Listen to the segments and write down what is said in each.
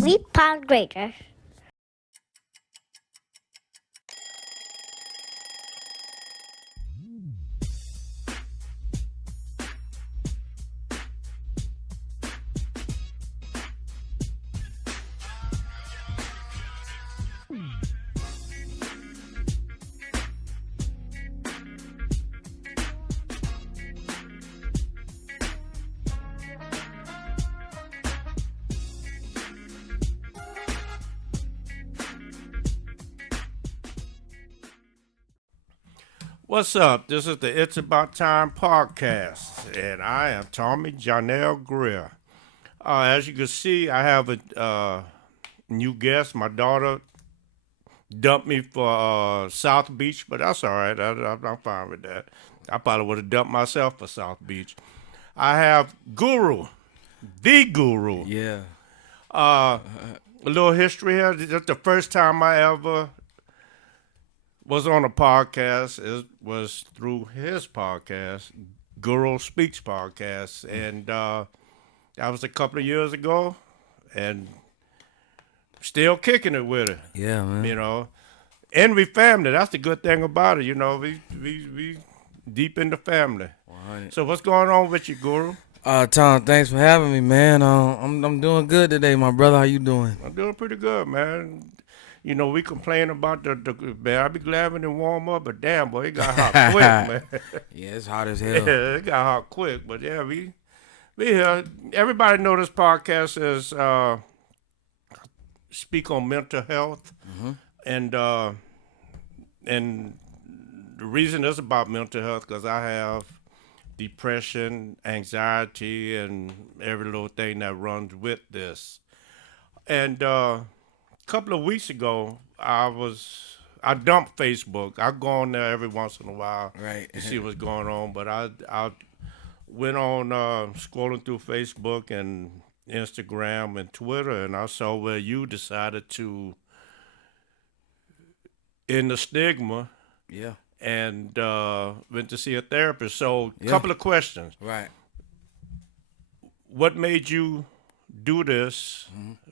Leap Pound Greater. What's up? This is the It's About Time podcast, and I am Tommy Janelle Greer. As you can see, I have a new guest. My daughter dumped me for South Beach, but that's all right. I'm fine with that. I probably would have dumped myself for South Beach. I have Guru, the Guru. Yeah. Uh, a little history here. This is the first time I ever was on a podcast. It was through his podcast, Guru Speaks podcast, and that was a couple of years ago, and still kicking it with it. Yeah, man. You know, and we family. That's the good thing about it. You know, we deep in the family. 100. So what's going on with you, Guru? Tom, thanks for having me, man. I'm doing good today, my brother. How you doing? I'm doing pretty good, man. You know, we complain about the man. I be glad when it warm up, but damn, boy, it got hot quick, man. Yeah, it's hot as hell. Yeah, it got hot quick. But yeah, we here. Everybody know this podcast is speak on mental health, and and the reason it's about mental health because I have depression, anxiety, and every little thing that runs with this. And a couple of weeks ago, I dumped Facebook. I go on there every once in a while Right. to see what's going on, but I went on scrolling through Facebook and Instagram and Twitter, and I saw where you decided to end the stigma Yeah. and went to see a therapist. So, a Yeah. couple of questions. Right. What made you do this?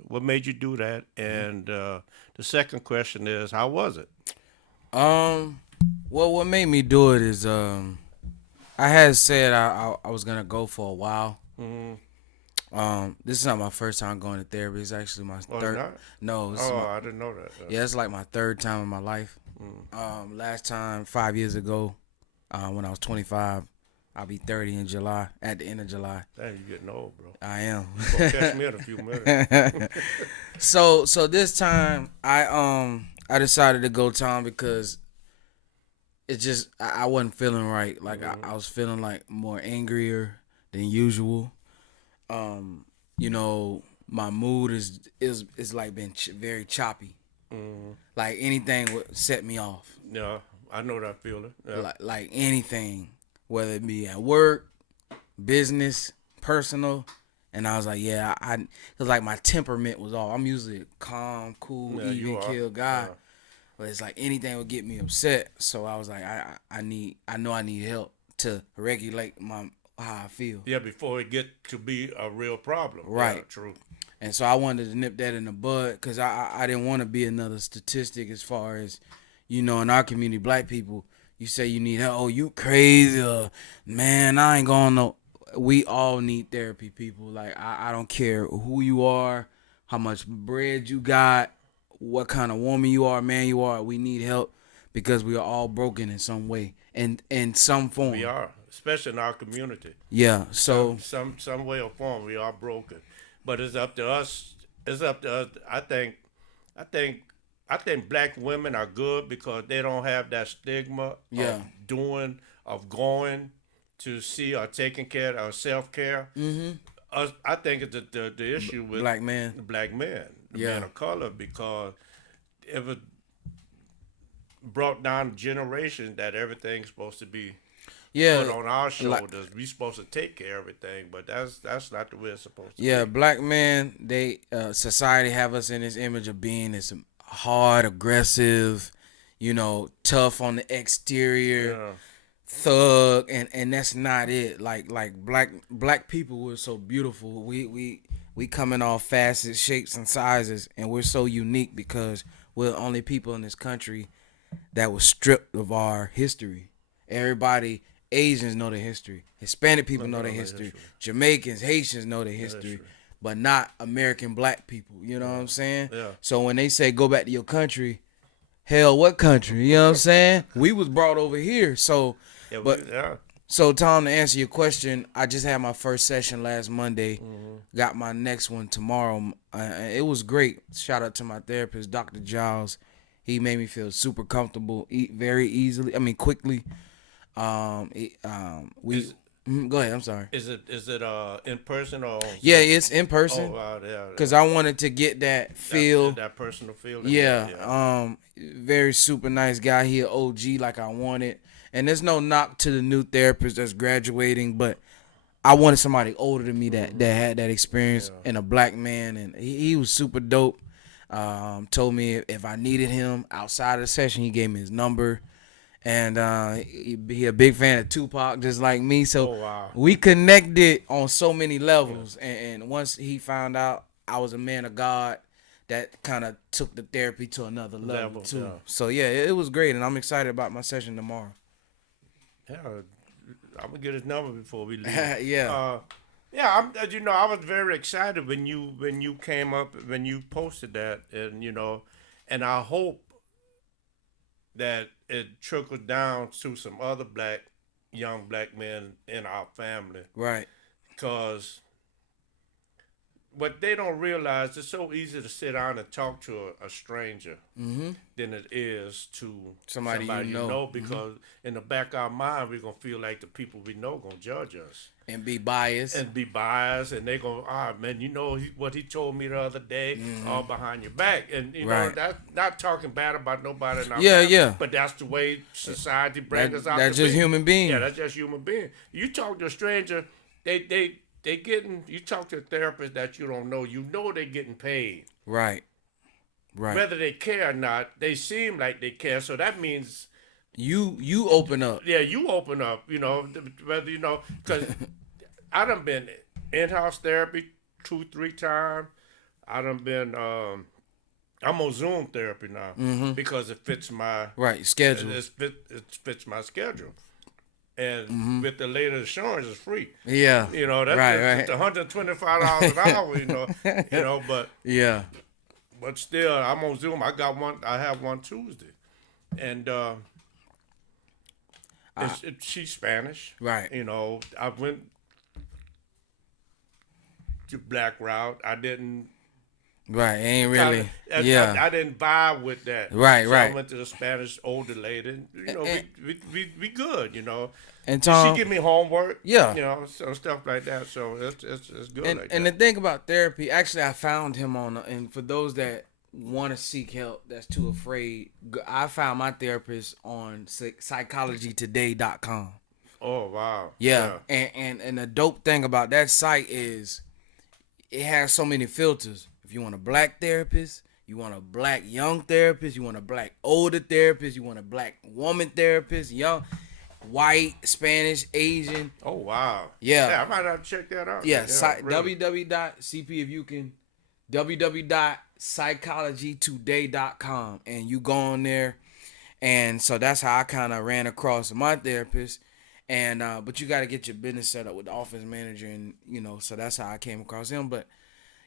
What made you do that? And the second question is, how was it? Um. Well, what made me do it is I had said I was gonna go for a while. This is not my first time going to therapy. It's actually my Oh, third. not? No, this is Oh, my I didn't know that. yeah. It's like my third time in my life. Last time 5 years ago, when I was 25. I'll be 30 in July. At the end of July, Damn, you getting old, bro. I am. Gonna catch me in a few minutes. So this time I decided to go Tom because it just I wasn't feeling right. Like I was feeling like more angrier than usual. You know, my mood is like been very choppy. Like anything would set me off. Yeah, I know that feeling. Yeah. Like anything, whether it be at work, business, personal. And I was like, yeah, cause like my temperament was off. I'm usually a calm, cool, Yeah, you even are. kill guy. Yeah. But it's like anything would get me upset. So I was like, I know I need help to regulate how I feel. Yeah, before it get to be a real problem. Right. Yeah, true. And so I wanted to nip that in the bud because I didn't want to be another statistic as far as, you know, in our community, black people, you say you need help. Oh, you crazy. Man, I ain't going no. We all need therapy, people. Like, I don't care who you are, how much bread you got, what kind of woman you are, man you are. We need help because we are all broken in some way and in some form. We are, especially in our community. Yeah. So, Some way or form, we are broken. But it's up to us. It's up to us. I think, I think black women are good because they don't have that stigma Yeah. of going to see or taking care of self care. I think it's the issue with black man. black men, the Yeah. men of color, because it was brought down generations that everything's supposed to be Yeah. put on our like- shoulders. We supposed to take care of everything, but that's not the way it's supposed to Yeah, be. black men, they society have us in this image of being this hard, aggressive, you know, tough on the exterior, Yeah. thug, and that's not it. Like black people were so beautiful. We come in all facets, shapes, and sizes, and we're so unique because we're the only people in this country that was stripped of our history. Everybody, Asians know the history. Hispanic people know the history. Jamaicans, Haitians know the history, but not American black people. You know what I'm saying? Yeah. So when they say go back to your country, hell, what country? You know what I'm saying? We was brought over here. So, Yeah, but yeah. so Tom, to answer your question, I just had my first session last Monday. Got my next one tomorrow. It was great. Shout out to my therapist, Dr. Giles. He made me feel super comfortable, very easily. I mean, quickly. Go ahead. I'm sorry. Is it in person or on Yeah, Zoom? it's in person. Oh wow, yeah. Cause I wanted to get that feel. That personal feeling. Yeah. Very super nice guy. He an OG like I wanted. And there's no knock to the new therapist that's graduating, but I wanted somebody older than me that had that experience and a black man, and he was super dope. Told me if I needed him outside of the session, he gave me his number. And he a big fan of Tupac, just like me. So Oh, wow. we connected on so many levels. And once he found out I was a man of God, that kind of took the therapy to another level too. Yeah. So yeah, it was great, and I'm excited about my session tomorrow. Yeah, I'm gonna get his number before we leave. Yeah. Yeah, I was very excited when you came up when you posted that, and I hope that it trickled down to some other young black men in our family, Right. because what they don't realize, it's so easy to sit down and talk to a stranger than it is to Somebody you know. because in the back of our mind, we're going to feel like the people we know going to judge us. And be biased. And be biased, and they go, man, what he told me the other day, all behind your back. And, Right. that's not talking bad about nobody in our Yeah, family, yeah. but that's the way society brings us out. That's to just be. human beings. Yeah, that's just human being. You talk to a stranger, they getting, you talk to a therapist that you don't know, they're getting paid. Right. Right. Whether they care or not, they seem like they care, so that means, You open up. yeah, you open up, whether, because I done been in-house therapy 2-3 times. I done been, I'm on Zoom therapy now because it fits my, Right. Schedule. it fits my schedule. And with the latest insurance, it's free. Yeah. That's right. it's $125 an hour, but Yeah. still, I'm on Zoom. I have one Tuesday. And she's Spanish. Right. I went to Black Route. I didn't. Right. Ain't really. Yeah. I didn't vibe with that. Right, so right. I went to the Spanish older lady. We good. And Tom, she give me homework. Yeah. So stuff like that. So it's good. and, like and that. the thing about therapy, actually, I found him and for those that want to seek help, that's too afraid, I found my therapist on psychologytoday.com. Oh wow. Yeah. And the dope thing about that site is it has so many filters. If you want a black therapist, you want a black young therapist, you want a black older therapist, you want a black woman therapist, young, white, Spanish, Asian. Oh wow. Yeah. Yeah, I might have to check that out. Yeah, really. www.cp if you can www.psychologytoday.com, and you go on there, and so that's how I kind of ran across my therapist. And but you got to get your business set up with the office manager, and so that's how I came across him. But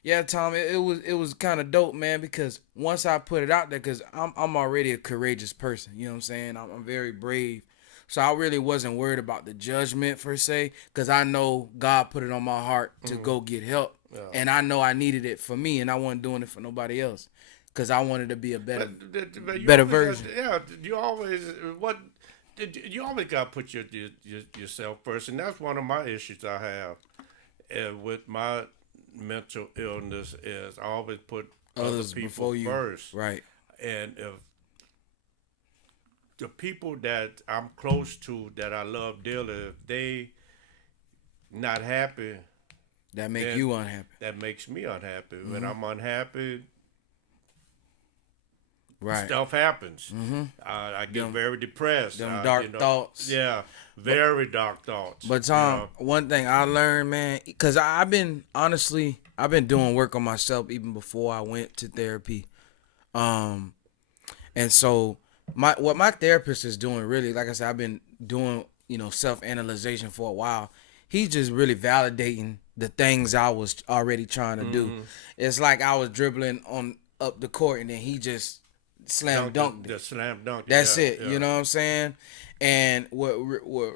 yeah, Tom, it was kind of dope, man, because once I put it out there, because I'm already a courageous person, you know what I'm saying? I'm very brave. So I really wasn't worried about the judgment per se, because I know God put it on my heart to go get help. Yeah. And I know I needed it for me, and I wasn't doing it for nobody else, because I wanted to be a better version. You always got to put yourself first, and that's one of my issues I have with my mental illness is I always put other people before you first. Right. And if the people that I'm close to, that I love dearly, if they not happy, that make you unhappy. That makes me unhappy. When I'm unhappy, Right. stuff happens. I get very depressed. them dark thoughts. Yeah, very dark thoughts. But Tom, one thing I learned, man, because I've been doing work on myself even before I went to therapy. And so what my therapist is doing, really, like I said, I've been doing, self-analyzation for a while. He's just really validating the things I was already trying to do. It's like I was dribbling on up the court and then he just slam dunked it. The slam dunk. That's yeah, it. yeah. You know what I'm saying? And what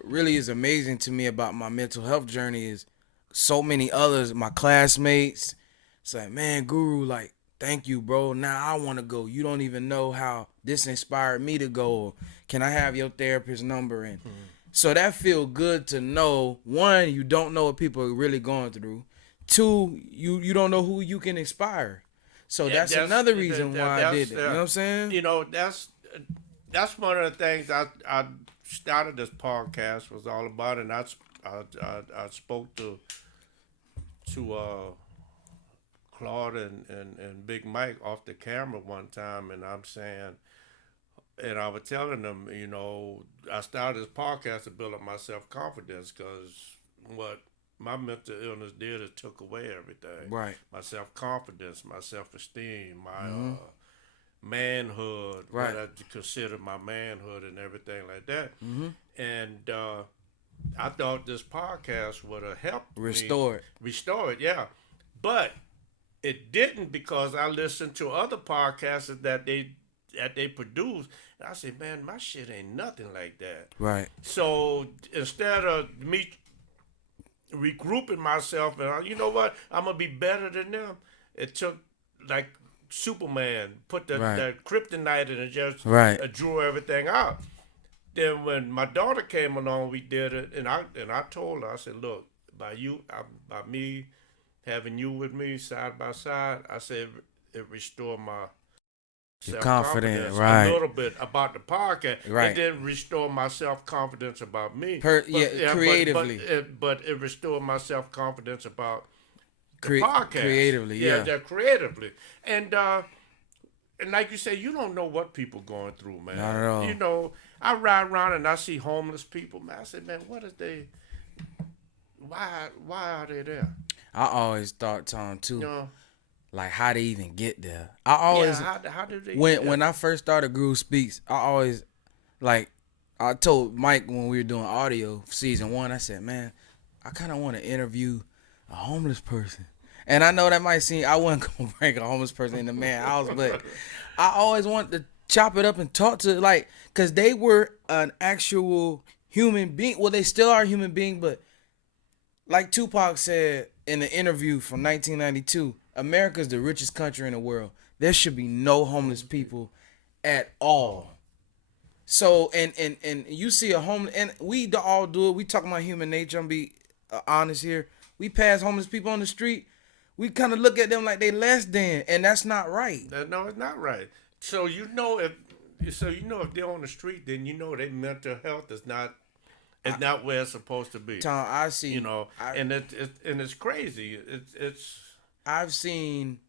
really is amazing to me about my mental health journey is so many others, my classmates, say, man, Guru, like, thank you, bro. Now I want to go. You don't even know how this inspired me to go. Or, can I have your therapist number? And so that feel good to know. One, you don't know what people are really going through. Two, you don't know who you can inspire. So that's another reason why I did it. You know what I'm saying? That's one of the things I started this podcast was all about, and I spoke to Claude and Big Mike off the camera one time, and I'm saying, and I was telling them, I started this podcast to build up my self-confidence because what my mental illness did is took away everything. Right. My self-confidence, my self-esteem, my manhood, right. what I consider my manhood and everything like that. And I thought this podcast would have helped restore it, yeah. But it didn't, because I listened to other podcasts that they produce. And I said, man, my shit ain't nothing like that. Right. So instead of me regrouping myself and you know what, I'm gonna be better than them, it took like Superman put that kryptonite in and just drew everything out. Then when my daughter came along, we did it, and I told her, I said, look, by me having you with me side by side, I said it restored my self-confidence a little bit about the podcast. Right. It didn't restore my self-confidence about me. Creatively. But it restored my self-confidence about the podcast. Creatively, yeah. Creatively. And like you say, you don't know what people going through, man. Not at all. I ride around and I see homeless people, man. I say, man, why are they there? I always thought, Tom, too, like how they even get there. I always, how do they when I first started Guru Speaks, I always, like, I told Mike when we were doing audio season 1, I said, man, I kind of want to interview a homeless person. And I know that might seem, I wasn't going to bring a homeless person in the man's house, but I always wanted to chop it up and talk to, like, because they were an actual human being. Well, they still are a human being, but like Tupac said in an interview from 1992, America's the richest country in the world. There should be no homeless people at all. So, and you see a homeless, and we all do it. We talking about human nature. I'm be honest here. We pass homeless people on the street. We kind of look at them like they less than, and that's not right. No, it's not right. So if they're on the street, then their mental health is not where it's supposed to be. Tom, I see. And it's crazy. It's. I've seen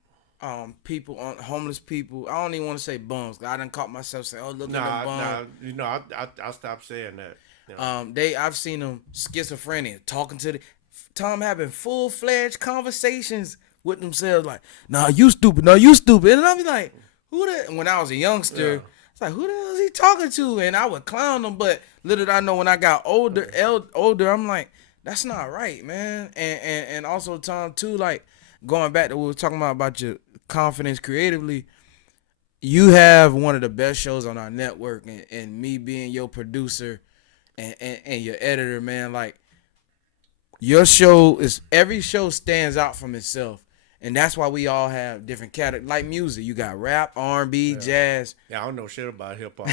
people homeless people. I don't even want to say bums. I done caught myself saying, "Oh, look at them bums." I stopped saying that. I've seen them schizophrenic, talking to having full-fledged conversations with themselves, like, "Nah, you stupid. No, you stupid." And I'll be like, "Who the?" When I was a youngster, it's like, "Who the hell is he talking to?" And I would clown them, but little did I know, when I got older, I'm like, that's not right, man. And also, Tom, too, like, going back to what we were talking about your confidence creatively, you have one of the best shows on our network, and me being your producer and your editor, man, like, your show every show stands out from itself. And that's why we all have different categories. Like music, you got rap, R&B, jazz. Yeah, I don't know shit about hip hop.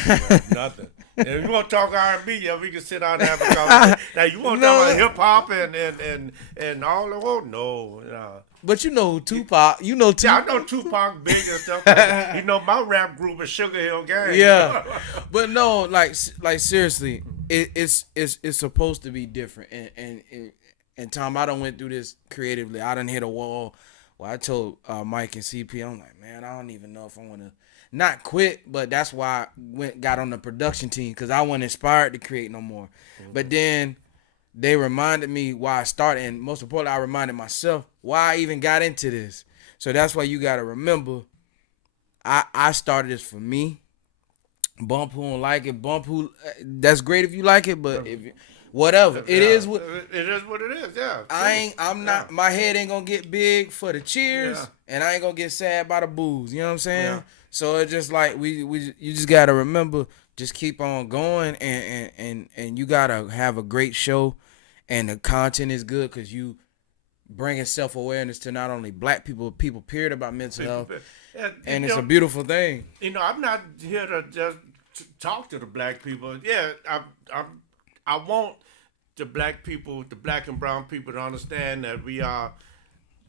Nothing. And if you want to talk R&B, yeah, we can sit down and have a conversation. Now you want to talk about hip hop and all the world? No. But you know Tupac. You know Tupac. Yeah, I know Tupac big and stuff. My rap group is Sugar Hill Gang. Yeah, but no, like seriously, it's supposed to be different. And Tom, I done went through this creatively. I done hit a wall Well, I told Mike and CP, I'm like, man, I don't even know if I want to not quit, but that's why I got on the production team because I wasn't inspired to create no more. But then they reminded me why I started, and most importantly, I reminded myself why I even got into this. So that's why you got to remember, I started this for me. Bump who don't like it, bump who, that's great if you like it, but if whatever, it is what. It is what it is. Yeah. I'm not. My head ain't gonna get big for the cheers, Yeah. and I ain't gonna get sad by the booze. You know what I'm saying? Yeah. So it's just like you just gotta remember, just keep on going, and you gotta have a great show, and the content is good because you bringing self awareness to not only black people, but people period about mental health, and it's a beautiful thing. You know, I'm not here to just talk to the black people. Yeah, I want the black people, the black and brown people, to understand that we are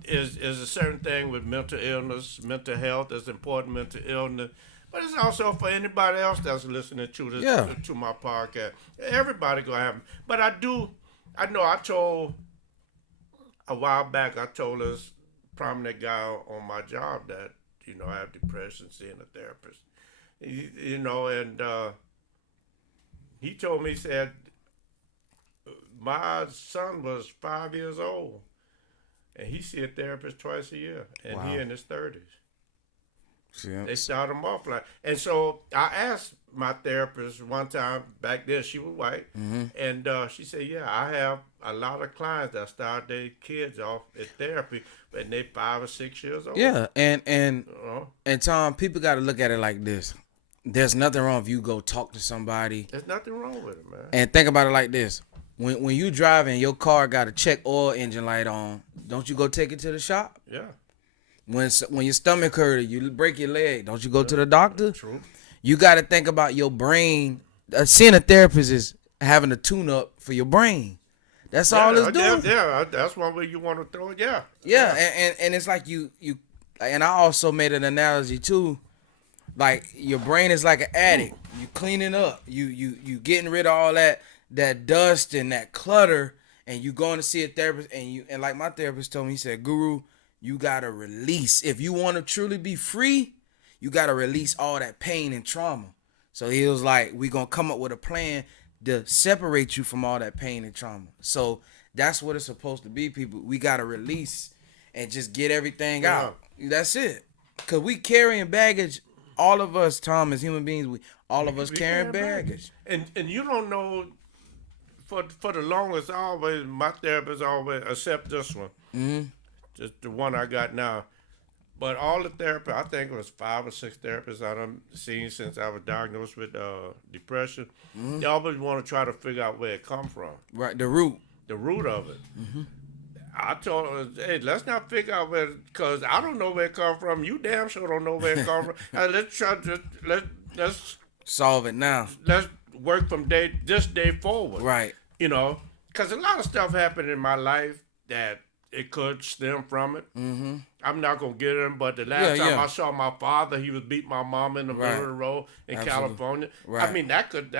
is a certain thing with mental illness, mental health is important, mental illness. But it's also for anybody else that's listening to this to my podcast. Everybody gonna have. But I know I told a while back. I told this prominent guy on my job that I have depression, seeing a therapist. And he told me, he said, my son was 5 years old, and he see a therapist twice a year, and he in his 30s. They start him off like, and so I asked my therapist one time back then. She was white, and she said, "Yeah, I have a lot of clients that start their kids off at therapy, and they 5 or 6 years old." Yeah, and Tom, people got to look at it like this. There's nothing wrong if you go talk to somebody. There's nothing wrong with it, man. And think about it like this: when you driving, your car got a check oil engine light on. Don't you go take it to the shop? Yeah. When your stomach hurt, you break your leg. Don't you go to the doctor? True. You got to think about your brain. Seeing a therapist is having a tune-up for your brain. That's all it's doing. Yeah, that's one way you want to throw it. Yeah. Yeah, and it's like you. And I also made an analogy too. Like your brain is like an addict. You cleaning up. You getting rid of all that dust and that clutter, and you going to see a therapist. And like my therapist told me, he said, Guru, you gotta release. If you want to truly be free, you gotta release all that pain and trauma. So he was like, we gonna come up with a plan to separate you from all that pain and trauma. So that's what it's supposed to be, people. We gotta release and just get everything out. That's it. Cause we carrying baggage. All of us, Tom, as human beings, all of us carrying baggage. And you don't know. For the longest, my therapist always accept this one. Mm-hmm. Just the one I got now. But all the therapists, I think it was 5 or 6 therapists I've seen since I was diagnosed with depression. Mm-hmm. They always want to try to figure out where it come from. Right, the root. The root of it. Mm-hmm. I told her, hey, let's not figure out where, because I don't know where it come from. You damn sure don't know where it come from. Let's try to, let's solve it now. Let's work from this day forward. Right. Because a lot of stuff happened in my life that it could stem from it. Mm-hmm. I'm not going to get in, but the last time I saw my father, he was beating my mom in the middle of the road in California. Right. I mean, that could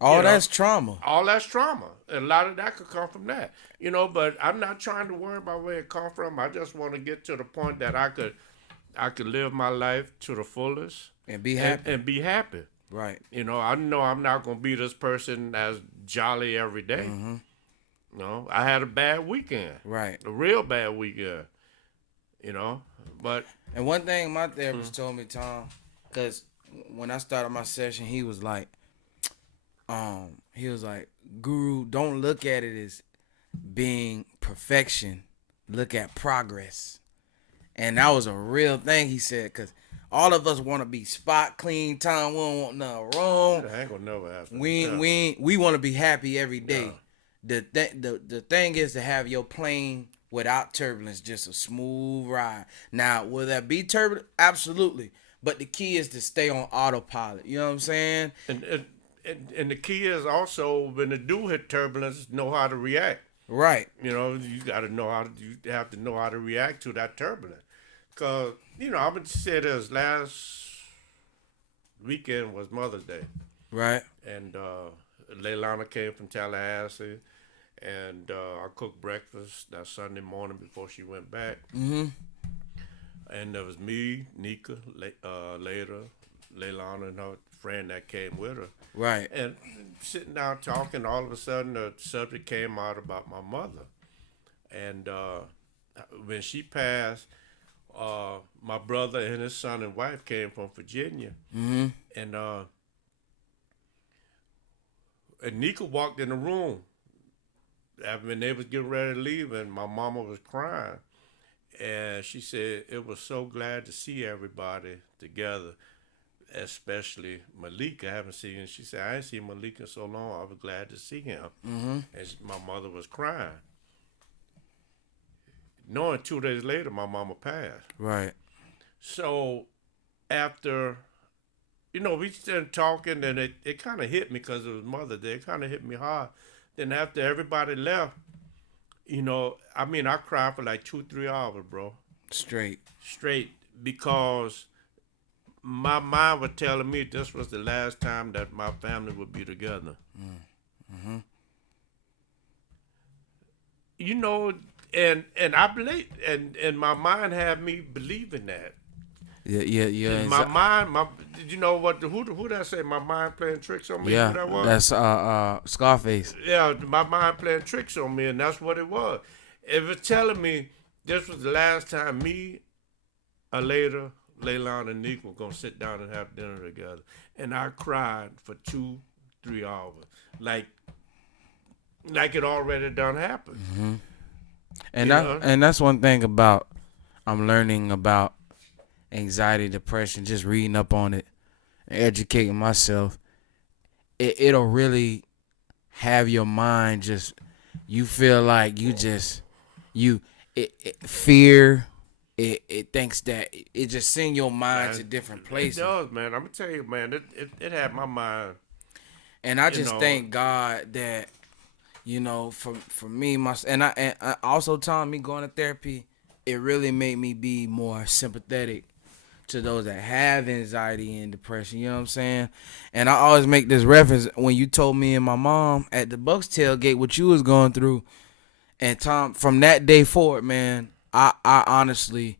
all that's trauma. All that's trauma. A lot of that could come from that. But I'm not trying to worry about where it come from. I just want to get to the point that I could live my life to the fullest. And be happy. And be happy. Right. I know I'm not going to be this person that's jolly every day. Mm-hmm. I had a bad weekend. Right. A real bad weekend. But. And one thing my therapist told me, Tom, because when I started my session, he was like, Guru, don't look at it as being perfection. Look at progress. And that was a real thing he said, because all of us want to be spot clean, Tom. We don't want nothing wrong. That ain't gonna never happen. We want to be happy every day. Yeah. The thing is to have your plane without turbulence, just a smooth ride. Now, will that be turbulent? Absolutely. But the key is to stay on autopilot. You know what I'm saying? And the key is also when the do hit turbulence, know how to react. Right. You got to know you have to know how to react to that turbulence. Because, I'm going to say this, last weekend was Mother's Day. Right. And Leilani came from Tallahassee. and I cooked breakfast that Sunday morning before she went back. Mm-hmm. And there was me, Nika, later, Leilana, and her friend that came with her. Right. And sitting down talking, all of a sudden the subject came out about my mother. And when she passed, my brother and his son and wife came from Virginia. Mm-hmm. And Nika walked in the room when they was getting ready to leave, and my mama was crying. And she said it was so glad to see everybody together, especially Malik. I haven't seen him. She said, I ain't seen Malik in so long. I was glad to see him. Mm-hmm. And my mother was crying. Knowing 2 days later, my mama passed. Right. So after, we started talking, and it kind of hit me because it was Mother Day. It kind of hit me hard. Then after everybody left, I cried for like 2-3 hours, bro. Straight. Because my mind was telling me this was the last time that my family would be together. Mm-hmm. And I believe, and my mind had me believing that. Yeah. In my mind, you know what? Who that say? My mind playing tricks on me. Yeah, Who that was? that's Scarface. Yeah, my mind playing tricks on me, and that's what it was. It was telling me this was the last time me, Aleda, Leilani, and Nick were gonna sit down and have dinner together, and I cried for 2-3 hours, like it already done happened. Mm-hmm. And that's one thing about I'm learning about anxiety, depression, just reading up on it, and educating myself. It'll really have your mind just, you feel like fear. It thinks that it just send your mind to different places. It does, man. I'm gonna tell you, man. It had my mind. And I just thank God that, for me, and I also telling me going to therapy, it really made me be more sympathetic to those that have anxiety and depression. You know what I'm saying? And I always make this reference when you told me and my mom at the Bucks tailgate what you was going through. And Tom, from that day forward, man, I honestly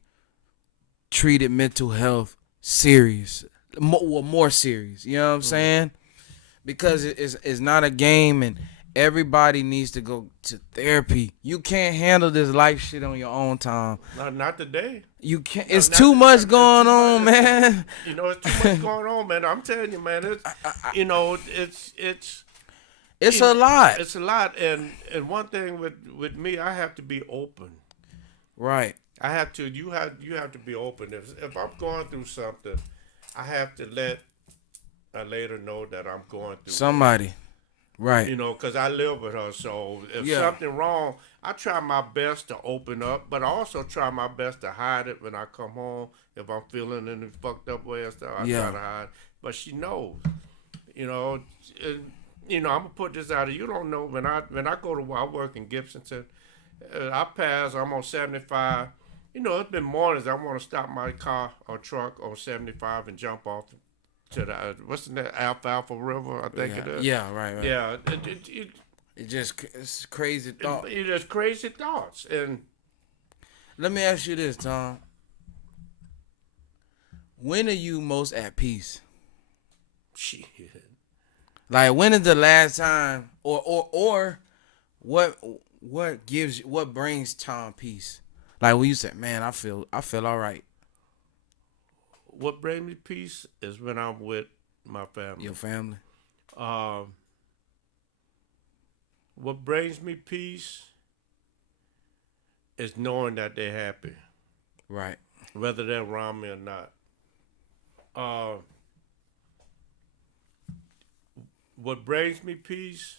treated mental health serious, more serious. You know what I'm saying? Because it's not a game, and everybody needs to go to therapy. You can't handle this life shit on your own time. Not today. You can't. It's too much going on, man. It's too much going on, man. I'm telling you, man. It's a lot. It's a lot, and one thing with me, I have to be open. Right. I have to. You have to be open. If I'm going through something, I have to let a later know that I'm going through somebody. Right. Because I live with her. So if something wrong, I try my best to open up, but I also try my best to hide it when I come home. If I'm feeling in a fucked up way and stuff, I try to hide. But she knows. I'm gonna put this out. You don't know when I I work in Gibsonton. I pass. I'm on 75. It's been mornings. I want to stop my car or truck on 75 and jump off to the what's the name? Alfalfa River, I think it is. Yeah, right. Yeah, it's crazy thoughts. It's just crazy thoughts. And let me ask you this, Tom. When are you most at peace? Shit. Like, when is the last time, or what brings Tom peace? Like when you say, man, I feel all right. What brings me peace is when I'm with my family. Your family. What brings me peace is knowing that they're happy. Right. Whether they're around me or not. What brings me peace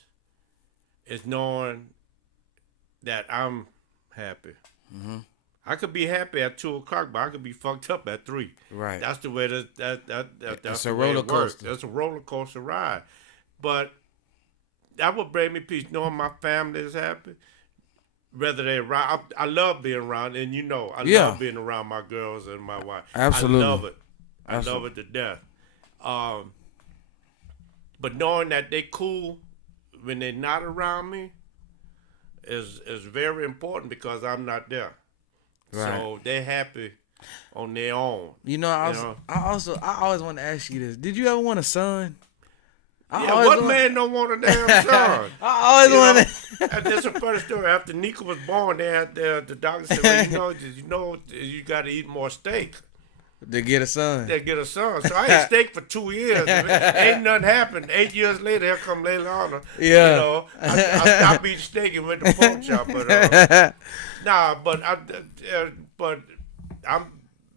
is knowing that I'm happy. Mm-hmm. I could be happy at 2:00, but I could be fucked up at 3. Right. That's the way that's a the way roller it works. coaster. It's a roller coaster ride. But that would bring me peace, knowing my family is happy. Whether they're around, I love being around, and I love being around my girls and my wife. Absolutely. I love it. I love it to death. But knowing that they cool when they're not around me, is very important because I'm not there. Right. So they happy on their own. You know, I, You know? I always want to ask you this. Did you ever want a son? Yeah, what man don't want a damn son? I always You want know, and there's a funny story. After Nika was born, they had the doctor said, well, you got to eat more steak. to get a son. They get a son. So I ate steak for 2 years. Ain't nothing happened. 8 years later, here come Layla Honor. Yeah. You know, I stopped eating steak and went to pork chop. But but I'm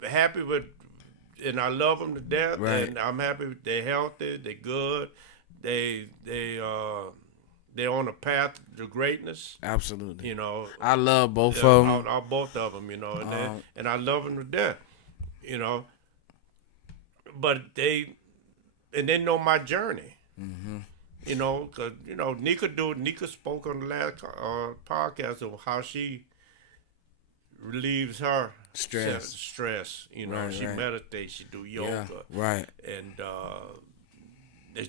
happy with, and I love them to death. Right. And I'm happy they're healthy. They're good. They're on a path to greatness. Absolutely. You know, I love both of them. all both of them. You know, and I love them to death. You know, but they know my journey. Mm-hmm. You know, because Nika spoke on the last podcast of how she relieves her stress. You know, Right, she right. meditates, she do yoga. Yeah, right. And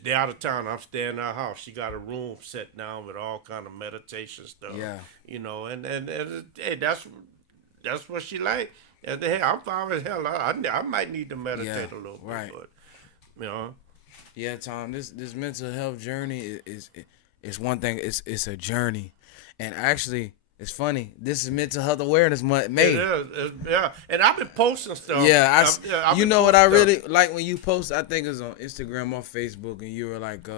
they're out of town. I'm staying in her house. She got a room set down with all kind of meditation stuff. Yeah. You know, and hey, that's what she like. And hey, I'm fine as hell. I might need to meditate a little right. bit, but you know. Yeah, Tom. This mental health journey is one thing. It's a journey, and actually, it's funny. This is Mental Health Awareness Month, May. It is, yeah. And I've been posting stuff. Yeah, I've you been know what I posting really stuff. like when you post. I think it was on Instagram or Facebook, and you were like,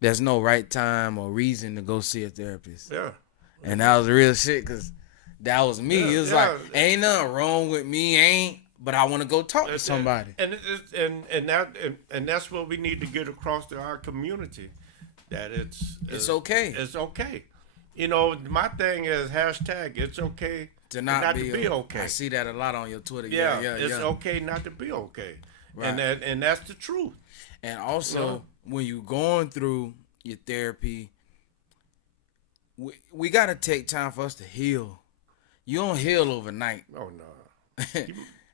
there's no right time or reason to go see a therapist. Yeah. And that was real shit, because that was me. Yeah, It was yeah. like, ain't nothing wrong with me, but I want to go talk to somebody. And that's what we need to get across to our community, that It's okay. It's okay. You know, my thing is hashtag it's okay To not be okay. I see that a lot on your Twitter. Yeah, Yeah. it's okay not to be okay. Right. And that's the truth. And also, when you're going through your therapy, we got to take time for us to heal. You don't heal overnight. Oh no.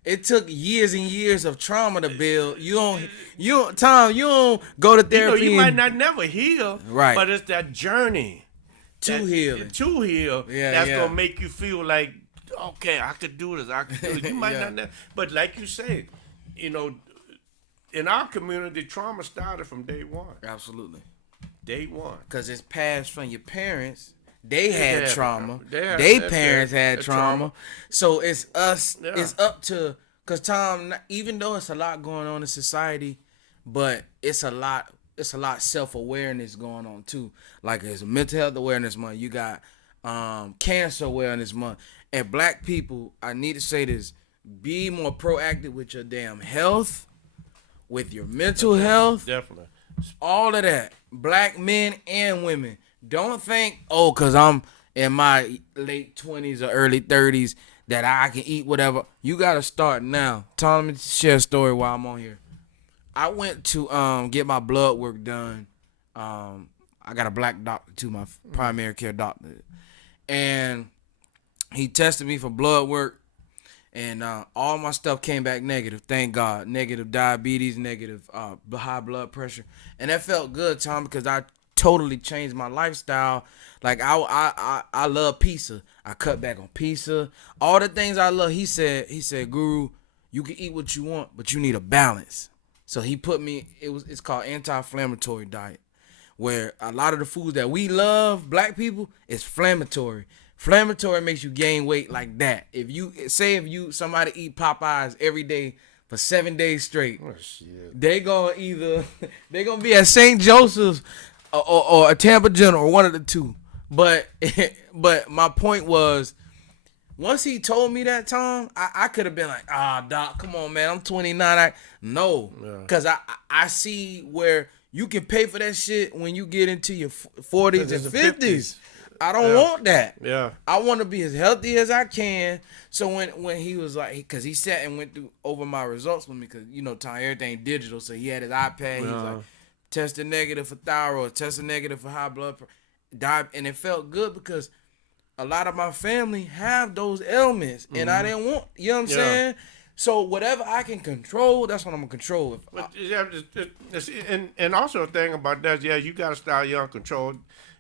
It took years and years of trauma to build. You don't go to therapy. You might not never heal, Right. but it's that journey to healing. to heal. Yeah, that's yeah. gonna make you feel like, okay, I could do this. I could do it. You might Yeah. not, but like you say, you know, in our community, trauma started from day one. Absolutely. Day one. Because it's passed from your parents. They had had trauma. they They had parents had trauma. trauma. So it's us. Yeah. It's up to. Because Tom, even though it's a lot going on in society, but it's a lot self-awareness going on too. Like it's Mental Health Awareness Month. You got Cancer Awareness Month. And black people, I need to say this: be more proactive with your damn health, with your mental health. Definitely. All of that. Black men and women. Don't think, because I'm in my late 20s or early 30s that I can eat whatever. You got to start now. Tom, let me share a story while I'm on here. I went to get my blood work done. I got a black doctor too, my primary care doctor. And he tested me for blood work. And all my stuff came back negative, thank God. Negative diabetes, negative high blood pressure. And that felt good, Tom, because I totally changed my lifestyle. Like I love pizza. I cut back on pizza. All the things I love. He said, Guru, you can eat what you want, but you need a balance. So he put me, it's called anti-inflammatory diet, where a lot of the foods that we love, black people, is inflammatory. Inflammatory makes you gain weight like that. If somebody eat Popeyes every day for 7 days straight, Oh shit. they gonna be at St. Joseph's or a Tampa General, or one of the two. But my point was, once he told me that, Tom, I could have been like, doc, come on, man, I'm 29. No, because I see where you can pay for that shit when you get into your 40s and 50s. I don't want that. Yeah. I want to be as healthy as I can. So when he was like, because he sat and went through over my results with me, because, Tom, everything digital. So he had his iPad. He was like, tested negative for thyroid, tested negative for high blood pressure. And it felt good because a lot of my family have those ailments. And I didn't want, you know what I'm saying? So whatever I can control, that's what I'm gonna control. But yeah, and also a thing about that, yeah, you gotta start young control.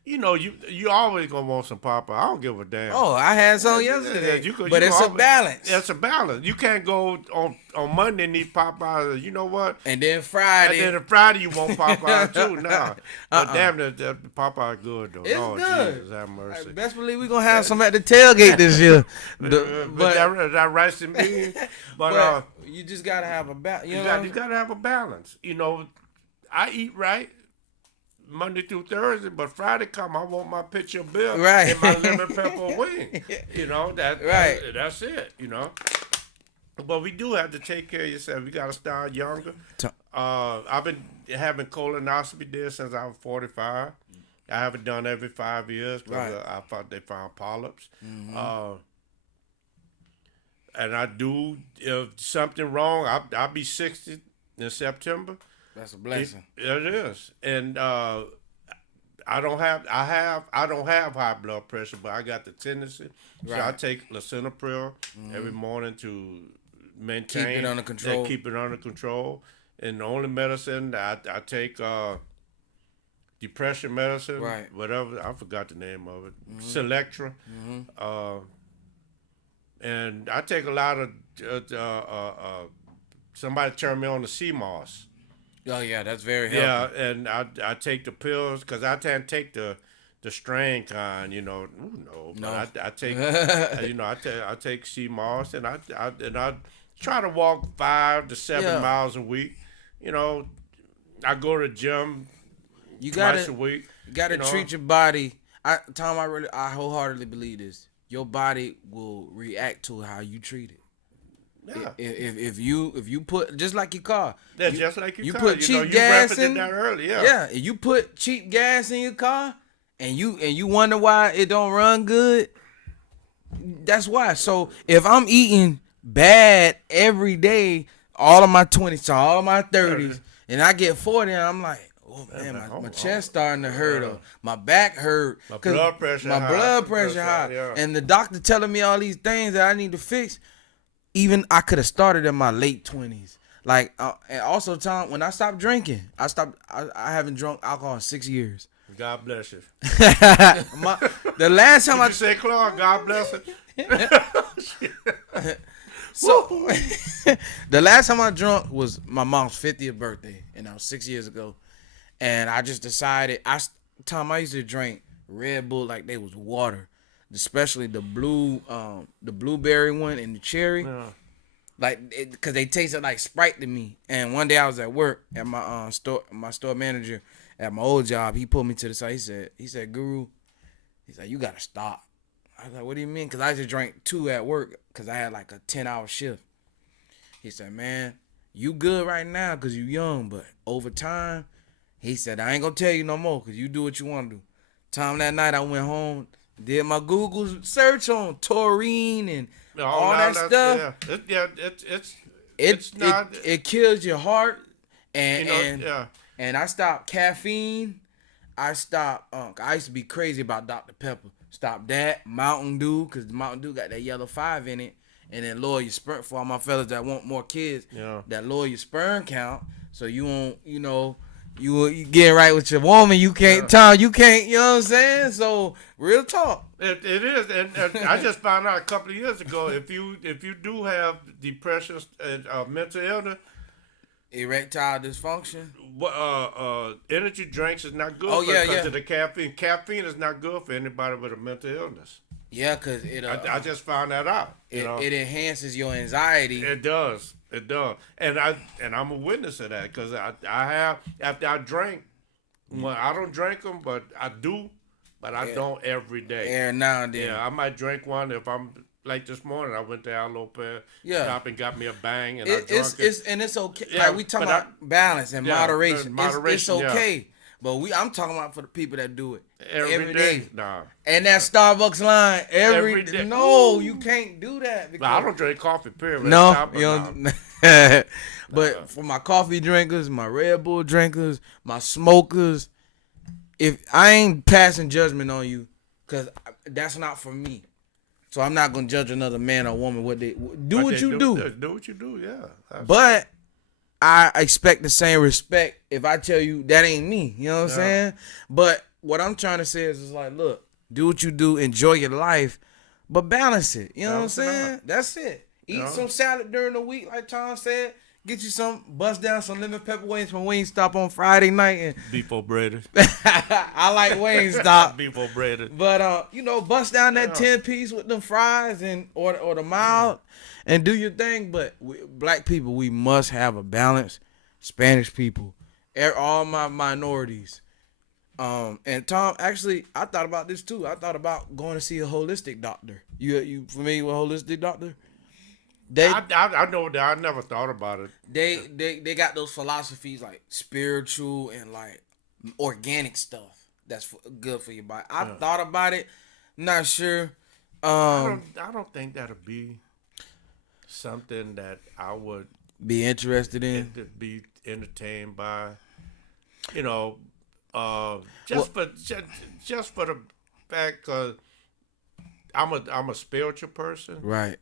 You know, you always gonna want some Popeye. I don't give a damn. Oh, I had some yesterday, You but it's a always- balance. It's a balance. You can't go on Monday and eat Popeye. You know what? And then Friday, And then on Friday you want Popeye too. Nah, but Uh-uh. damn, the Popeye good though. It's Lord good. Jesus, have mercy. best believe we gonna have some at the tailgate this year. But that rice and beans. But you just gotta have a balance. You know, you gotta have a balance. You know, I eat right Monday through Thursday, but Friday come, I want my pitcher of beer Right. and my lemon pepper wing. You know, Right. that's it, you know. But we do have to take care of yourself. You gotta start younger. I've been having colonoscopy there since I was 45. I haven't done every 5 years because Right. I thought they found polyps. And I do, if something wrong, I'll be 60 in September. that's a blessing. It is, and I don't have high blood pressure, but I got the tendency. So I Right. take lisinopril every morning to maintain Keep it under control. Yeah, keep it under control. And the only medicine I take depression medicine, Right. whatever, I forgot the name of it, Selectra. And I take a lot of somebody turned me on to CMOS. Oh yeah, that's very healthy. Yeah, and I take the pills because I can't take the strain kind, you know. No, No. but I take you know I take CMOS and I try to walk 5 to 7 Yeah. miles a week. You know, I go to the gym You twice a gotta week. you gotta you know. treat your body. Tom, I wholeheartedly believe this. Your body will react to how you treat it. Yeah, If you put just like your car, that's just like your you car. put you know, cheap you gas referenced in. that earlier. Yeah, if you put cheap gas in your car, and you wonder why it don't run good, that's why. So if I'm eating bad every day, all of my 20s to all of my 30s, and I get 40, and I'm like, oh man, my chest starting to hurt, or my back hurt, My 'cause blood pressure my high. blood pressure That's high, right, yeah. and the doctor telling me all these things that I need to fix. Even I could have started in my late 20s. Like, and also, Tom, when I stopped drinking, I haven't drunk alcohol in 6 years. God bless you. The last time Did you say, Clark, God bless you? So the last time I drunk was my mom's 50th birthday, and that was 6 years ago. And I just decided, I used to drink Red Bull like they was water, especially the blueberry one and the cherry. Yeah. Like, because they tasted like Sprite to me. And one day I was at work, and my store manager at my old job, he pulled me to the side. He said, Guru, he's like, you gotta stop. I was like, what do you mean? Because I just drank 2 at work because I had like a 10-hour shift. He said, man, you good right now because you young, but over time, he said, I ain't gonna tell you no more because you do what you want to do. Time that night, I went home, did my Google search on taurine and all that stuff. Yeah, it's not. It kills your heart, and You know, and, yeah. and I stopped caffeine. I stopped. I used to be crazy about Dr. Pepper. Stop that. Mountain Dew, because Mountain Dew got that yellow 5 in it, and then lower your sperm for all my fellas that want more kids. Yeah. That lower your sperm count, so you won't. You know. You get right with your woman. You can't, Tom. You can't. You know what I'm saying? So real talk. It is, and I just found out a couple of years ago if you do have depression and mental illness, Erectile dysfunction. energy drinks is not good. Oh, yeah, because yeah. of the caffeine. Caffeine is not good for anybody with a mental illness. Yeah, cause it. I just found that out. You know? It enhances your anxiety. It does. It does. And I'm a witness of that because I have, after I drank, well, I don't drink them, but I do, but I don't every day. Every now and then. Yeah, I might drink one if I'm, like this morning, I went to Al Lopez, Yeah. shop and got me a bang, and I drunk It's it. and it's okay. Yeah, Like we talking but about balance and yeah, moderation. moderation, It's yeah. okay. But I'm talking about for the people that do it every day. Nah. And that Starbucks line every Every day. No, Ooh. you can't do that. But I don't drink coffee, period. No, Stop it you now. don't. But for my coffee drinkers, my Red Bull drinkers, my smokers, if I ain't passing judgment on you, cause that's not for me. So I'm not gonna judge another man or woman what they do. But What they you do. Do what you do, yeah. But I expect the same respect if I tell you that ain't me. You know what I'm saying? But what I'm trying to say is like, look, do what you do, enjoy your life, but balance it. You know what I'm saying? That's it. Eat some salad during the week, like Tom said. Get you some, bust down some lemon pepper wings from Wingstop on Friday night. And beef breaded. I like Wingstop. Beef breaded. But bust down that 10-piece with them fries and or the mild and do your thing. But black people, we must have a balance. Spanish people, all my minorities. And Tom, actually, I thought about this too. I thought about going to see a holistic doctor. You familiar with holistic doctor? I know that. I never thought about it. They got those philosophies like spiritual and like organic stuff that's good for your body. I thought about it, not sure. I don't think that'll be something that I would be interested in. Be entertained by. You know, just for the fact, cause I'm a spiritual person, right?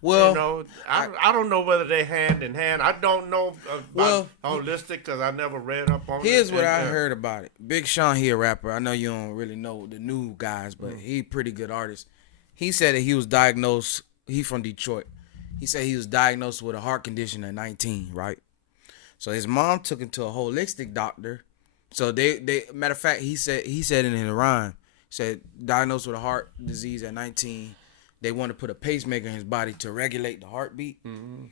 Well, you know, I don't know whether they hand in hand. I don't know about holistic because I never read up on it. Here's what I heard about it. Big Sean, he a rapper. I know you don't really know the new guys, but he pretty good artist. He said that he was diagnosed. He from Detroit. He said he was diagnosed with a heart condition at 19, right? So his mom took him to a holistic doctor. So they matter of fact, he said it in a rhyme. He said diagnosed with a heart disease at 19. They want to put a pacemaker in his body to regulate the heartbeat. Mm-hmm.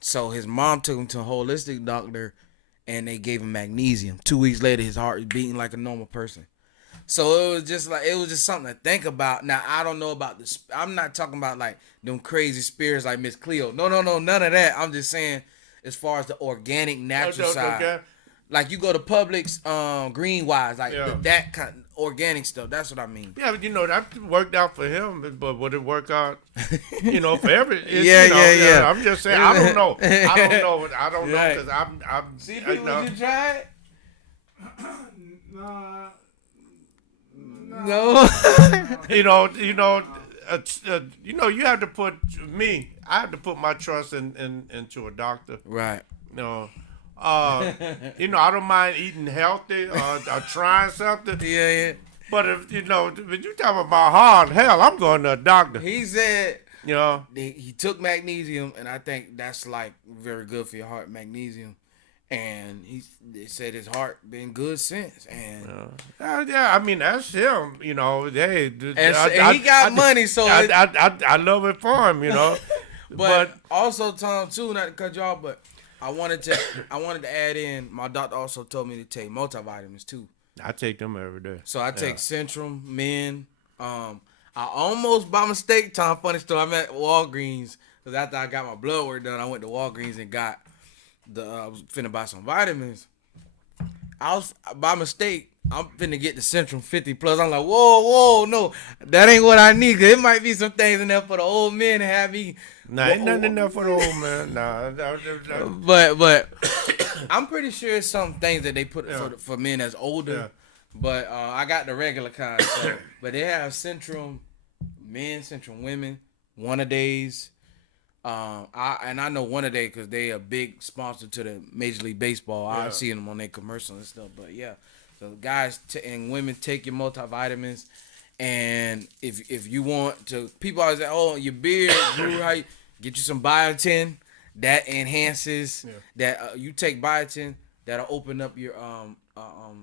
So his mom took him to a holistic doctor, and they gave him magnesium. 2 weeks later, his heart was beating like a normal person. So it was just something to think about. Now I don't know about this. I'm not talking about like them crazy spirits like Miss Cleo. No, none of that. I'm just saying as far as the organic, natural side. Okay. Like you go to Publix, Greenwise, like that kind of organic stuff. That's what I mean. Yeah, but you know that worked out for him, but would it work out? You know, for every. Yeah. I'm just saying. I don't know. I don't know because I'm. See, people, would you try it? No. You have to put me. I have to put my trust into a doctor. Right. You know. I don't mind eating healthy or trying something. Yeah. But if you talking about hard hell, I'm going to a doctor. He said, he took magnesium, and I think that's like very good for your heart, magnesium. And he said his heart been good since. And I mean that's him. You know, hey, and he got money, so I love it for him. You know, but also Tom too, not to cut you off, but. I wanted to add in. My doctor also told me to take multivitamins too. I take them every day. So I take Centrum, Men. I almost by mistake, Tom. Funny story. I'm at Walgreens because after I got my blood work done, I went to Walgreens and got I was finna buy some vitamins. I was by mistake. I'm finna get the Centrum 50 plus. I'm like, whoa, no, that ain't what I need. Cause it might be some things in there for the old men to have me. Nah, ain't nothing in there for the old man. Nah. But I'm pretty sure it's some things that they put for men that's older. Yeah. But I got the regular kind. So, but they have Centrum Men, Centrum Women, One A Days. I know One A Day because they a big sponsor to the Major League Baseball. I see them on their commercials and stuff. But yeah, so guys and women, take your multivitamins. And if you want to, people always say, "Oh, your beard grew how you get you some biotin." That enhances that. You take biotin, that'll open up your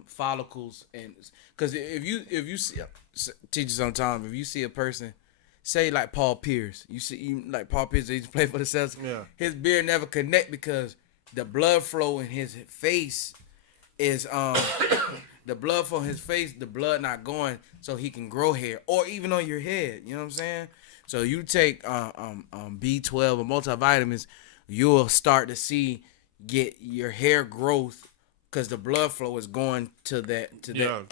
follicles, and because if you see, teach you sometimes, if you see a person, say like Paul Pierce, you see like Paul Pierce, he used to play for the Celtics. Yeah. His beard never connect because the blood flow in his face is the blood from his face, the blood not going so he can grow hair or even on your head. You know what I'm saying? So you take B12 or multivitamins, you'll start to get your hair growth because the blood flow is going to that. Yeah.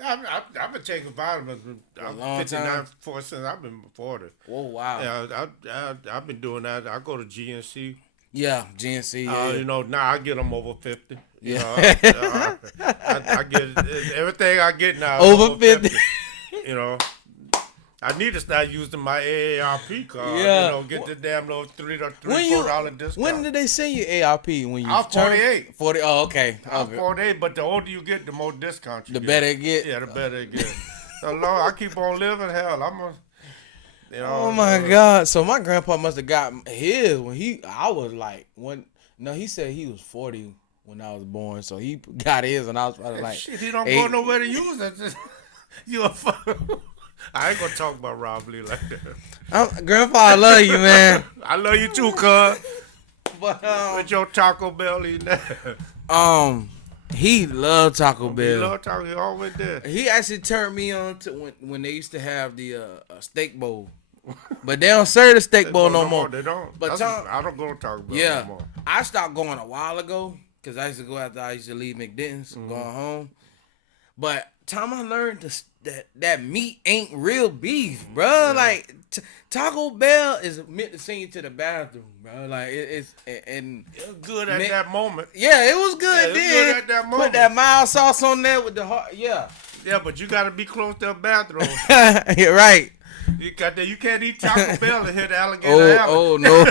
I've been taking vitamins. I'm 59 since I've been 40. Oh wow. Yeah, I've been doing that. I go to GNC. Yeah, GNC. Yeah. Now I get them over 50. I get everything I get now over 50. I need to start using my AARP card. Yeah. You know, get the damn little When you $4 discount. when did they send you ARP? When you I'm 48. 40. Oh, okay. I'm 48, but the older you get, the more discount you The get. better it get. Yeah, the better it get. So Lord, I keep on living. Hell, I'm a. You know, Oh my God! So my grandpa must have got his when I was like when. No, he said he was 40 when I was born, so he got his, and I was probably like. Shit, he don't 8. go nowhere to use it. Just, you a I ain't gonna talk about Rob Lee like that. Grandpa, I love you, man. I love you too, cuz. But With your Taco Bell eating that. he loved Taco He Bell. love Taco. He always did. He actually turned me on to when they used to have the steak bowl, but they don't serve the steak bowl no more. They don't. But I don't go to Taco Bell Yeah, no more. I stopped going a while ago because I used to go after I used to leave McDenton's going home. But time I learned that meat ain't real beef, bro. Yeah. Like Taco Bell is meant to send you to the bathroom, bro. Like it's and It was good at that moment. yeah, it was good. Yeah, it was then good at that put moment. that mild sauce on there with the heart. Yeah, Yeah, but you got to be close to a bathroom. You're right. You got that. You can't eat Taco Bell and hit the alligator alley. Oh no.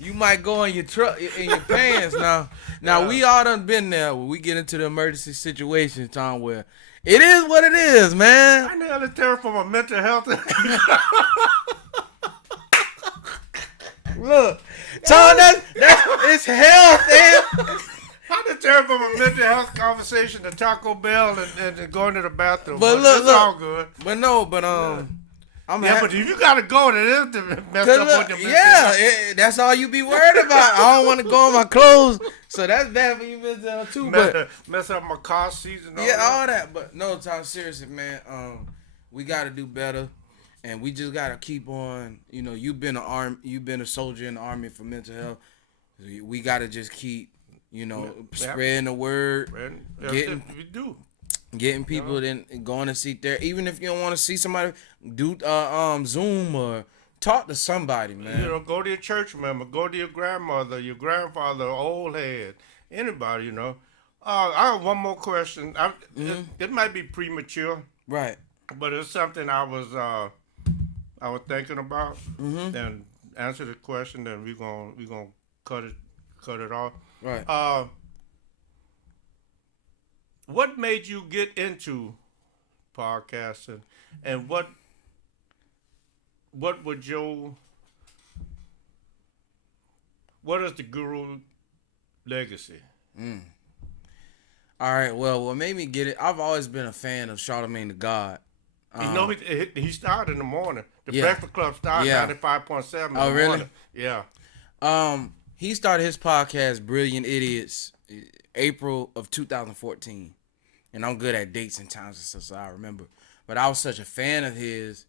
You might go in your truck in your pants now. Now we all done been there when we get into the emergency situation, Tom, where it is what it is, man. I know the terror from a mental health. Look, Tom, that's it's health, man. I the terror from a mental health conversation to Taco Bell and going to the bathroom. But look, it's all good. But no, but I'm Yeah, but if you gotta go, then it's messed up look, with your mental yeah, health. that's all you be worried about. I don't want to go in my clothes, so that's bad for you, mental health too. But Mess up my car seats and all yeah, that. all that. But no, Tom, seriously, man. We got to do better, and we just got to keep on. You know, you've been a soldier in the army for mental health. We got to just keep, spreading the word, Man, getting we do. getting people then going to see there. Even if you don't want to see somebody, do Zoom or talk to somebody, man. You know, go to your church member, go to your grandmother, your grandfather, old head, anybody. You know. I have one more question. It might be premature. Right. But it's something I was thinking about, and answer the question. Then we gonna cut it off. Right. What made you get into podcasting, and what would what is the Guru legacy? All right. Well, what made me get it? I've always been a fan of Charlamagne the God. You know, he started in the morning. The Yeah. Breakfast Club started Yeah. 95.7 in Oh, the really? morning. Yeah. He started his podcast, Brilliant Idiots, April of 2014. And I'm good at dates and times and stuff, so I remember. But I was such a fan of his,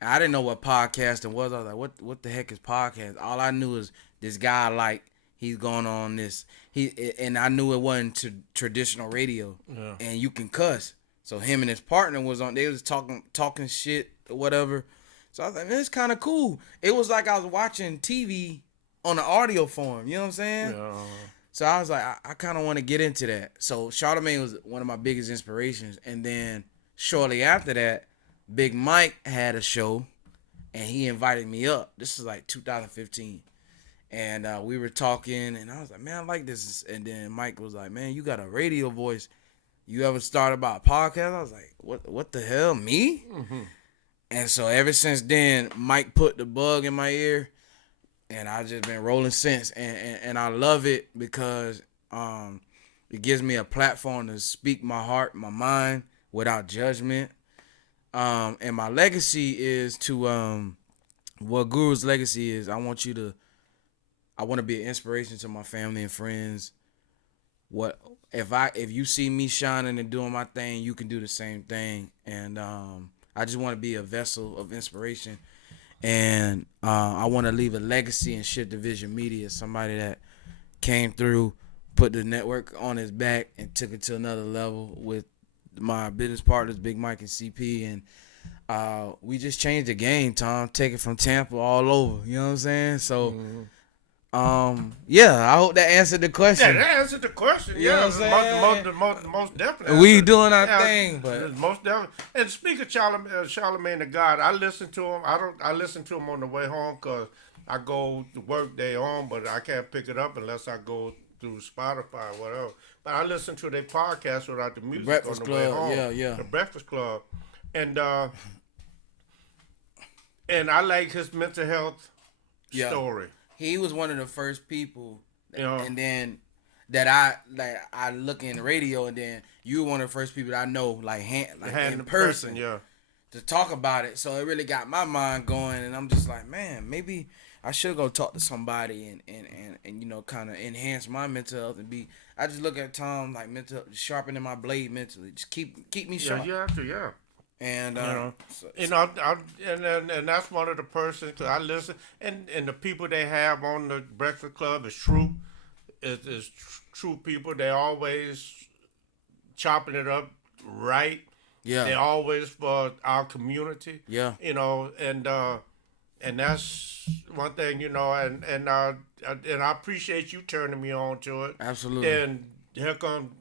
and I didn't know what podcasting was. I was like, what the heck is podcast? All I knew is this guy, he's going on this. And I knew it wasn't traditional radio. Yeah. And you can cuss. So him and his partner they was talking shit or whatever. So I was like, man, it's kind of cool. It was like I was watching TV on the audio form. You know what I'm saying? Yeah. So I was like, I kind of want to get into that. So Charlamagne was one of my biggest inspirations. And then shortly after that, Big Mike had a show, and he invited me up. This is like 2015. And we were talking, and I was like, man, I like this. And then Mike was like, man, you got a radio voice. You ever start about a podcast? I was like, what the hell, me? Mm-hmm. And so ever since then, Mike put the bug in my ear, and I just been rolling since. And I love it because it gives me a platform to speak my heart, my mind, without judgment. And my legacy is to what Guru's legacy is. I want to be an inspiration to my family and friends. If you see me shining and doing my thing, you can do the same thing. And I just want to be a vessel of inspiration. And I want to leave a legacy and Shift Division Media, somebody that came through, put the network on his back, and took it to another level with my business partners, Big Mike and CP. And we just changed the game, Tom. Take it from Tampa all over. You know what I'm saying? So Yeah, I hope that answered the Yeah, question. that answered the question. You know Yeah, what I'm saying? most definitely. We answered. doing our Yeah, thing, but most definitely. And speak of Charlamagne the God, I listen to him. I listen to him on the way home because I go to work day on, but I can't pick it up unless I go through Spotify or whatever. But I listen to their podcast without the music Breakfast on the way Club, home. yeah. The Breakfast Club, and and I like his mental health Yeah. story. he was one of the first people, You know, and then I look in the radio, and then you were one of the first people that I know like had in the person yeah. to talk about it. So it really got my mind going, and I'm just like, man, maybe I should go talk to somebody and you know, kind of enhance my mental health and be. I just look at Tom like mental sharpening my blade mentally, just keep me Yeah, sharp. you have to, yeah. And You know, so- and that's one of the persons cause I listen, and the people they have on the Breakfast Club is true, is true people. They always chopping it up right. yeah, They always for our community. yeah, You know, and that's one thing. You know, and I appreciate you turning me on to it. absolutely. And here come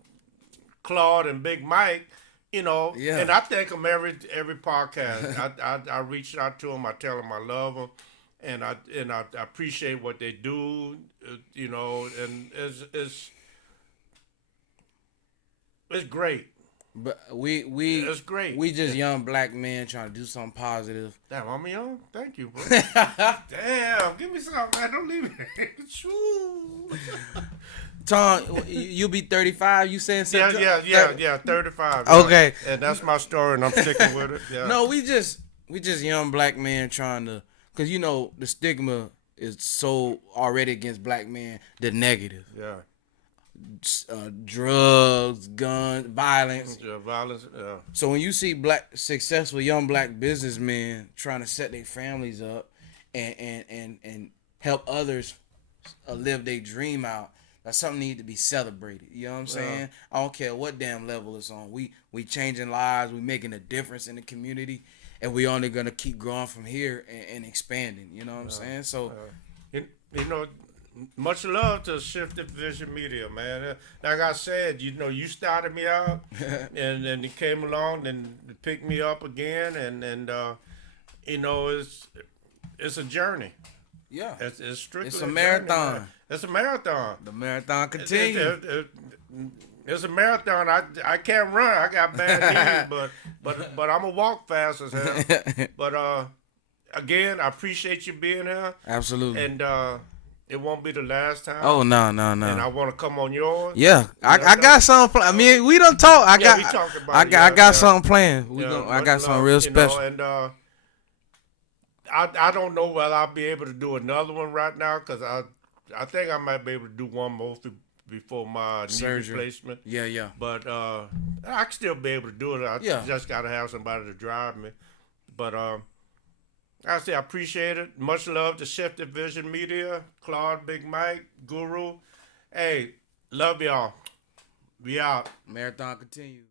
Claude and Big Mike, you know, Yeah. and I thank them every podcast. I reach out to them. I tell them I love them, and I appreciate what they do, you know, and it's great. But It's great. we just young black men trying to do something positive. Damn, I'm young. Thank you, bro. Damn, give me something, man. Don't leave me. Shoo. Tom, you be 35. You saying something? Yeah. 35. Okay. Yeah. And that's my story, and I'm sticking with it. Yeah. No, we just young black men trying to, cause you know the stigma is so already against black men. The negative, Yeah. drugs, guns, violence. Yeah, violence. Yeah. So when you see successful young black businessmen trying to set their families up and help others live their dream out, that's something need to be celebrated. You know what I'm saying? I don't care what damn level it's on. We changing lives. We making a difference in the community, and we only gonna keep growing from here and expanding. You know what I'm saying? So You know, much love to Shifted Vision Media, man. Like I said, you know, you started me out, and then you came along and picked me up again, and you know, it's a journey. yeah, It's strictly It's a journey, marathon. man. It's a marathon. the marathon continues. It's a marathon. I can't run. I got bad knees, but I'm gonna walk fast as hell. But again, I appreciate you being here, Absolutely. and it won't be the last time. Oh no. And I want to come on yours. Yeah, I got something. I mean, we don't talk. I we got talked about I it, got I yeah, got yeah. something planned. Yeah, I much got something love, real you know, special. and I don't know whether I'll be able to do another one right now because I think I might be able to do one more before my knee Surgery. replacement. Yeah. But I can still be able to do it. I Yeah. just got to have somebody to drive me. But I say I appreciate it. Much love to Shifted Vision Media, Claude, Big Mike, Guru. Hey, love y'all. We out. Marathon continues.